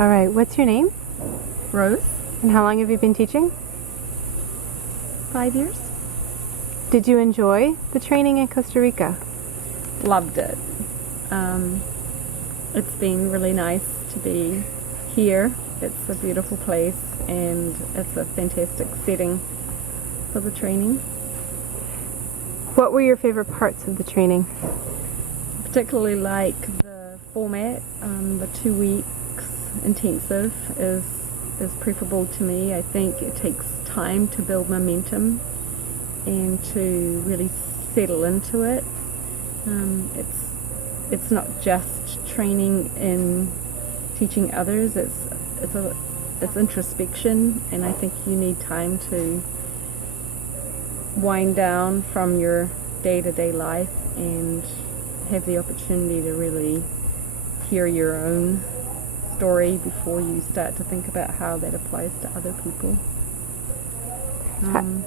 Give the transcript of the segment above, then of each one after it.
All right, what's your name? Rose. And how long have you been teaching? 5 years. Did you enjoy the training in Costa Rica? Loved it. It's been really nice to be here. It's a beautiful place and it's a fantastic setting for the training. What were your favorite parts of the training? Particularly like the format. The 2 weeks intensive is preferable to me. I think it takes time to build momentum and to really settle into it. It's not just training in teaching others. It's introspection, and I think you need time to wind down from your day-to-day life and have the opportunity to really hear your own story before you start to think about how that applies to other people.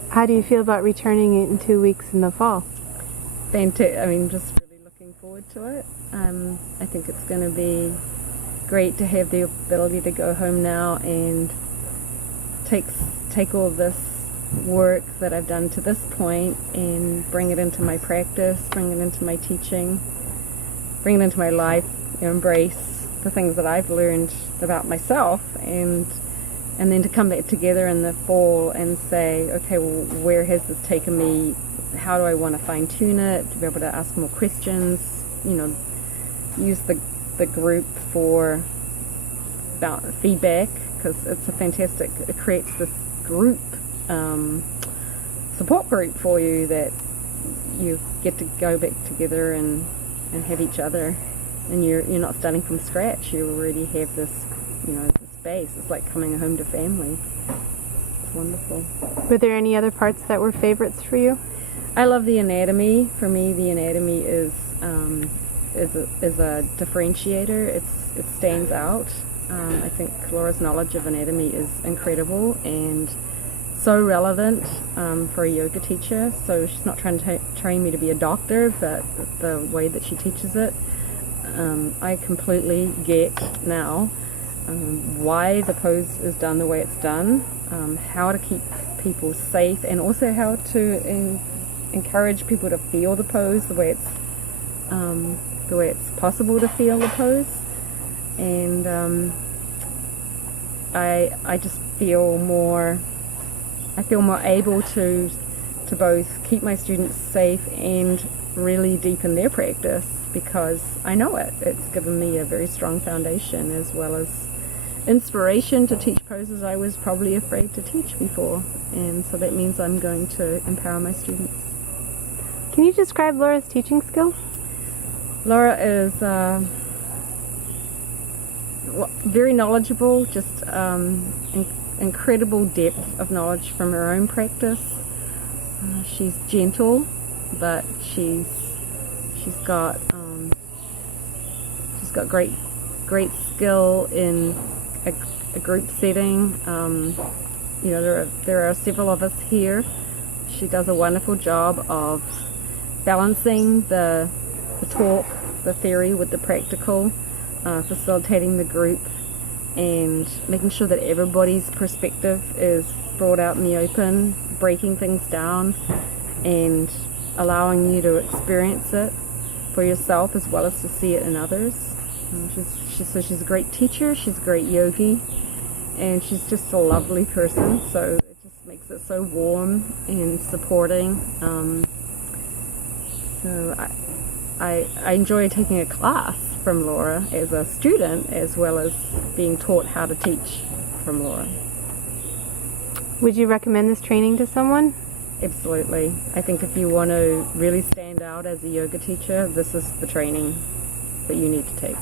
How do you feel about returning in 2 weeks in the fall? Fantastic. I mean, just really looking forward to it. I think it's going to be great to have the ability to go home now and take all this work that I've done to this point and bring it into my practice, bring it into my teaching, bring it into my life, embrace the things that I've learned about myself, and then to come back together in the fall and say, okay, well, where has this taken me? How do I want to fine tune it? To be able to ask more questions, use the group for feedback, because it's it creates this group, support group for you that you get to go back together and have each other, and you're not starting from scratch. You already have this, this base. It's like coming home to family. It's wonderful. Were there any other parts that were favorites for you? I love the anatomy. For me, the anatomy is a differentiator. It stands out. I think Laura's knowledge of anatomy is incredible and so relevant for a yoga teacher. So she's not trying to train me to be a doctor, but the way that she teaches it, I completely get now why the pose is done the way it's done, how to keep people safe, and also how to encourage people to feel the pose the way it's possible to feel the pose. And I just feel more able to both keep my students safe and really deepen their practice, because I know it's given me a very strong foundation as well as inspiration to teach poses I was probably afraid to teach before, and so that means I'm going to empower my students. Can you describe Laura's teaching skills? Laura is very knowledgeable, just incredible depth of knowledge from her own practice. She's gentle, but she's got great skill in a group setting. There are several of us here. She does a wonderful job of balancing the talk, the theory with the practical, facilitating the group and making sure that everybody's perspective is brought out in the open, breaking things down and allowing you to experience it for yourself as well as to see it in others. She's a great teacher, she's a great yogi, and she's just a lovely person, so it just makes it so warm and supporting. So I enjoy taking a class from Laura as a student as well as being taught how to teach from Laura. Would you recommend this training to someone? Absolutely. I think if you want to really stand out as a yoga teacher, this is the training that you need to take.